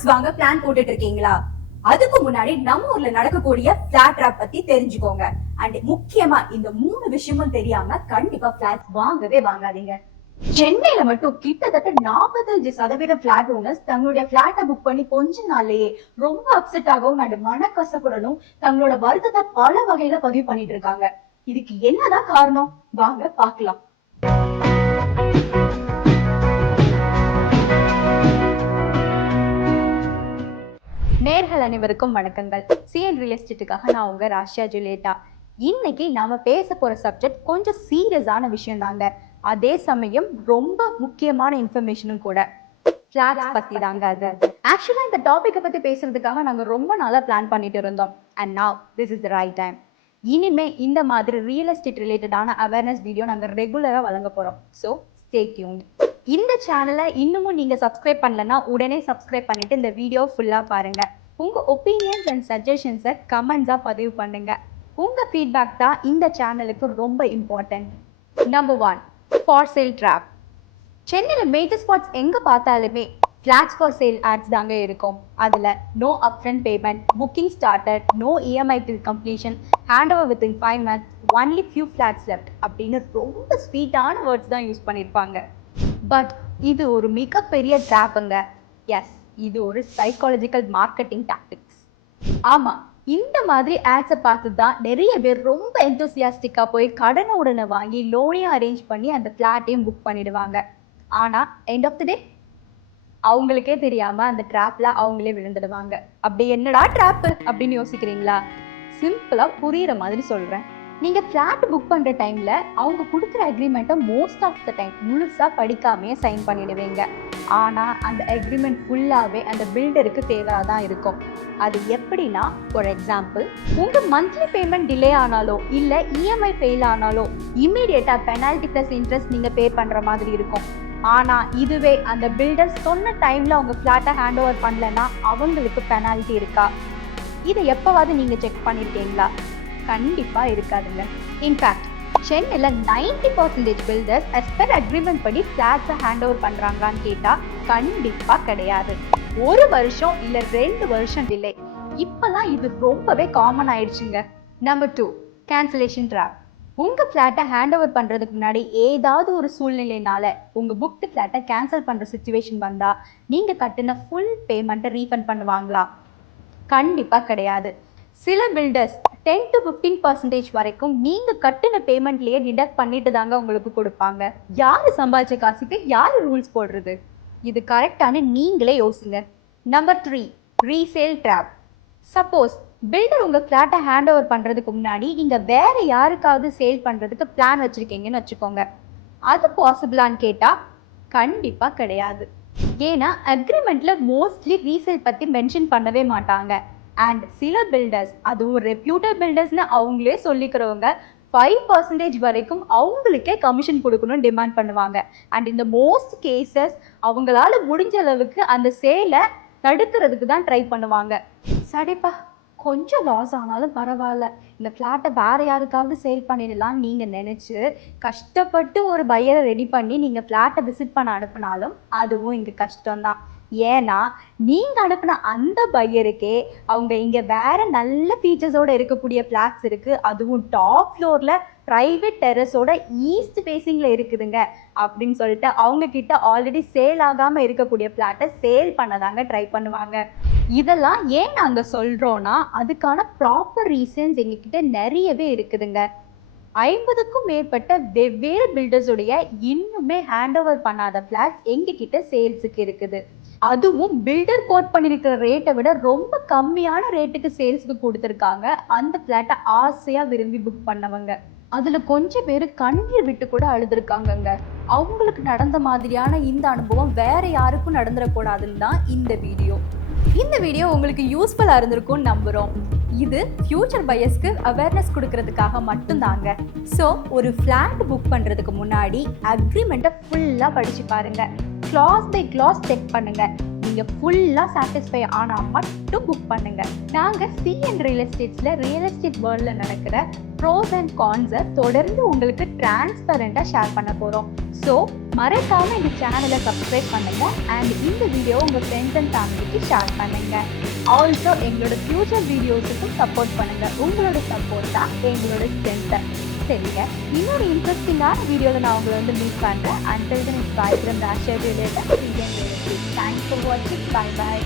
Plots வாங்க plan போட்டுட்டு இருக்கீங்களா? அதுக்கு முன்னாடி நம்ம ஊர்ல நடக்கக்கூடிய பிளாட் ட்ராப் பத்தி தெரிஞ்சுக்கோங்க. அண்ட் முக்கியமா இந்த 3 விஷயமும் தெரியாம கண்டிப்பா பிளாட்ஸ் வாங்கவே வாங்காதீங்க. சென்னையில மட்டும் கிட்டத்தட்ட 45% பிளாட் ஓனர்ஸ் தங்களுடைய பிளாட்டை புக் பண்ணி கொஞ்ச நாள்லயே ரொம்ப அப்செட் ஆகவும் அண்ட் மனக்கசப்புடனும் தங்களோட வருத்தத்தை பல வகையில பதிவு பண்ணிட்டு இருக்காங்க. இதுக்கு என்னதான் காரணம்? வாங்க பாக்கலாம். நேர்கள் அனைவருக்கும் வணக்கங்கள். சிஎன் ரியல் எஸ்டேட்டுக்காக நான் உங்க ராஷ்யா ஜுலேட்டா. இன்னைக்கு நாம பேச போற சப்ஜெக்ட் கொஞ்சம் சீரியஸான விஷயம் தாங்க. அதே சமயம் ரொம்ப முக்கியமான இன்ஃபர்மேஷனும் கூட. பிளாட்ஸ் பத்தி தாங்க அது. ஆக்சுவலா இந்த டாபிக்கை பத்தி பேசுறதுக்காக நாங்க ரொம்ப நாளா பிளான் பண்ணிட்டு இருந்தோம். And now this is the right time. இனிமே இந்த மாதிரி ரியல் எஸ்டேட் ரிலேட்டடான அவேர்னஸ் வீடியோ நாங்க ரெகுலரா வழங்க போறோம். So stay tuned. இந்த சேனலை இன்னமும் நீங்க சப்ஸ்கிரைப் பண்ணலன்னா உடனே சப்ஸ்கிரைப் பண்ணிட்டு இந்த வீடியோ ஃபுல்லா பாருங்க. உங்க ஒப்பீனியன்ஸ் அண்ட் சஜஷன்ஸை கமெண்ட்ஸா பதிவு பண்ணுங்க. உங்க ஃபீட்பேக் தான் இந்த சேனலுக்கு ரொம்ப important. Number 1, for sale drop. சென்னையில் மேஜர் ஸ்பாட்ஸ் எங்க பார்த்தாலுமே ஃபிளாட்ஸ் ஃபார் சேல் ஆட்ஸ் தாங்க இருக்கும். அதுல no upfront payment, booking started, no EMI till completion, hand over within 5 months, only few flats left அப்படின்னு ரொம்ப ஸ்வீட்டான வேர்ட்ஸ் தான் யூஸ் பண்ணியிருப்பாங்க. பட் இது ஒரு மிகப்பெரிய ட்ராப்புங்க. எஸ், இது ஒரு சைக்காலஜிக்கல் மார்க்கெட்டிங் டாக்டிக்ஸ். ஆமா, இந்த மாதிரி ஆட்ஸை பார்த்து தான் நிறைய பேர் ரொம்ப எந்தோசியாஸ்டிக்கா போய் கடனை உடனே வாங்கி லோனையும் அரேஞ்ச் பண்ணி அந்த ஃப்ளாட்டையும் புக் பண்ணிடுவாங்க. ஆனா எண்ட் ஆஃப் தி டே அவங்களுக்கே தெரியாம அந்த ட்ராப்ல அவங்களே விழுந்துடுவாங்க. அப்படி என்னடா ட்ராப் அப்படின்னு யோசிக்கிறீங்களா? சிம்பிளா புரியுற மாதிரி சொல்றேன். நீங்க ஃபிளாட் புக் பண்ற டைம்ல அவங்க கொடுக்குற அக்ரிமெண்ட்டை மோஸ்ட் ஆஃப் த டைம் முழுசா படிக்காமே சைன் பண்ணிடுவீங்க. ஆனா அந்த அக்ரிமெண்ட் ஃபுல்லாவே அந்த பில்டருக்கு தேவையாதான் இருக்கும். அது எப்படின்னா, ஃபார் எக்ஸாம்பிள், உங்க மந்த்லி பேமெண்ட் டிலே ஆனாலோ இல்ல இஎம்ஐ ஃபெயில் ஆனாலோ இமீடியட்டா பெனால்டி பிளஸ் இன்ட்ரெஸ்ட் நீங்க பே பண்ற மாதிரி இருக்கும். ஆனா இதுவே அந்த பில்டர் சொன்ன டைம்ல அவங்க ஃபிளாட்டை ஹேண்ட் ஓவர் பண்ணலன்னா அவங்களுக்கு பெனால்ட்டி இருக்கா? இதை எப்பவாவது நீங்க செக் பண்ணிருக்கீங்களா? கண்டிப்பா இருக்காதுங்க. இன்ஃபேக்ட் சென்னையில 90% பில்டர்ஸ் as per அக்ரிமெண்ட் படி ஃபிளாட்ஸை ஹேண்ட் ஓவர் பண்றாங்களான்னு கேட்டா கண்டிப்பா கிடையாது. 1 வருஷம் இல்ல 2 வருஷம் டிலே. இப்பெல்லாம் இது ரொம்பவே காமன் ஆயிடுச்சுங்க. Number 2, cancellation drop. உங்க ஃபிளாட்டை ஹேண்ட் ஓவர் பண்றதுக்கு முன்னாடி ஏதாவது ஒரு சூழ்நிலையினால உங்க புக்டு ஃபிளாட்டை கேன்சல் பண்ற சிச்சுவேஷன் வந்தா நீங்க கட்டின ஃபுல் பேமெண்ட்டை ரீஃபண்ட் பண்ணுவாங்களா? கண்டிப்பா கிடையாது. சில பில்டர்ஸ் 10 to 15% வரைக்கும் நீங்க கட்டின பேமெண்ட்லயே டிடக்ட் பண்ணிட்டு தாங்க உங்களுக்கு கொடுப்பாங்க. யாரு சம்பாதிச்ச காசுக்கு யாரு ரூல்ஸ் போடுறது? இது கரெக்டான நீங்களே யோசிங்க. Number 3, resale drop. Suppose builder உங்க ஃபிளாட்டை ஹேண்ட் ஓவர் பண்றதுக்கு முன்னாடி நீங்க வேற யாருக்காவது சேல் பண்றதுக்கு பிளான் வச்சிருக்கீங்கன்னு வச்சுக்கோங்க. அது பாசிபிளான்னு கேட்டா கண்டிப்பா கிடையாது. ஏன்னா அக்ரிமெண்ட்ல மோஸ்ட்லி ரீசேல் பத்தி மென்ஷன் பண்ணவே மாட்டாங்க. அண்ட் சில பில்டர்ஸ், அதுவும் ரெப்யூட்டட் பில்டர்ஸ்னு அவங்களே சொல்லிக்கிறவங்க, 5% வரைக்கும் அவங்களுக்கே கமிஷன் கொடுக்கணும்னு டிமாண்ட் பண்ணுவாங்க. அண்ட் இந்த மோஸ்ட் கேசஸ் அவங்களால முடிஞ்ச அளவுக்கு அந்த சேலை தடுக்கிறதுக்கு தான் ட்ரை பண்ணுவாங்க. சரிப்பா, கொஞ்சம் லாஸ் ஆனாலும் பரவாயில்ல, இந்த ஃப்ளாட்டை வேற யாருக்காவது சேல் பண்ணிடலாம் நீங்கள் நினச்சி கஷ்டப்பட்டு ஒரு பையரை ரெடி பண்ணி நீங்கள் ஃப்ளாட்டை விசிட் பண்ண அனுப்பினாலும் அதுவும் இங்கே கஷ்டம்தான். ஏன்னா நீங்கள் அனுப்பின அந்த பையருக்கே அவங்க இங்கே வேற நல்ல ஃபீச்சர்ஸோடு இருக்கக்கூடிய ஃப்ளாட்ஸ் இருக்குது, அதுவும் டாப் ஃப்ளோரில் ப்ரைவேட் டெரஸோட ஈஸ்ட் ஃபேஸிங்கில் இருக்குதுங்க அப்படின்னு சொல்லிட்டு அவங்க கிட்ட ஆல்ரெடி சேல் ஆகாமல் இருக்கக்கூடிய ஃப்ளாட்டை சேல் பண்ணதாங்க ட்ரை பண்ணுவாங்க. இதெல்லாம் ஏன் நாங்கள் சொல்கிறோன்னா அதுக்கான ப்ராப்பர் ரீசன்ஸ் எங்ககிட்ட நிறையவே இருக்குதுங்க. 50க்கும் மேற்பட்ட வெவ்வேறு பில்டர்ஸுடைய இன்னுமே ஹேண்ட் ஓவர் பண்ணாத ஃப்ளாட்ஸ் எங்ககிட்ட சேல்ஸுக்கு இருக்குது. அதுவும் பில்டர் கோட் பண்ணியிருக்கிற ரேட்டை விட ரொம்ப கம்மியான ரேட்டுக்கு சேல்ஸுக்கு கொடுத்துருக்காங்க அந்த ஃப்ளாட்டை ஆசையாக விரும்பி புக் பண்ணவங்க. அதில் கொஞ்சம் பேர் கண்ணீர் விட்டு கூட அழுதுருக்காங்கங்க. அவங்களுக்கு நடந்த மாதிரியான இந்த அனுபவம் வேற யாருக்கும் நடந்துடக்கூடாதுன்னு தான் இந்த வீடியோ. இந்த வீடியோ உங்களுக்கு யூஸ்ஃபுல்லாக இருந்திருக்கும்னு நம்புகிறோம். இது ஃபியூச்சர் பையர்ஸ்க்கு அவேர்னஸ் கொடுக்கறதுக்காக மட்டும்தாங்க. ஸோ ஒரு ஃப்ளாட் புக் பண்ணுறதுக்கு முன்னாடி அக்ரிமெண்ட்டை ஃபுல்லாக படித்து பாருங்கள். கிளாஸ் பை கிளாஸ் செக் பண்ணுங்கள். நீங்கள் ஃபுல்லாக சாட்டிஸ்ஃபை ஆனால் மட்டும் புக் பண்ணுங்கள். நாங்கள் சிஎன் ரியல் எஸ்டேட்ஸில் ரியல் எஸ்டேட் வேர்ல்டில் நடக்கிற ப்ரோஸ் அண்ட் கான்ஸை தொடர்ந்து உங்களுக்கு டிரான்ஸ்பரண்ட்டாக ஷேர் பண்ண போகிறோம். ஸோ மறக்காமல் இந்த சேனலை சப்ஸ்கிரைப் பண்ணுங்கள் அண்ட் இந்த வீடியோவை உங்கள் ஃப்ரெண்ட்ஸ் அண்ட் ஃபேமிலிக்கு ஷேர் பண்ணுங்கள். ஆல்சோ எங்களோட ஃப்யூச்சர் வீடியோஸுக்கும் சப்போர்ட் பண்ணுங்கள். உங்களோட சப்போர்ட் தான் எங்களோட ஸ்ட்ரென்த்தை. சரிங்க, இன்னொரு இன்ட்ரெஸ்டிங்கான வீடியோவில் நான் உங்களை மீட் பண்ணுறேன். Until then it's bye from Russia Julieta. Thanks for watching. Bye bye.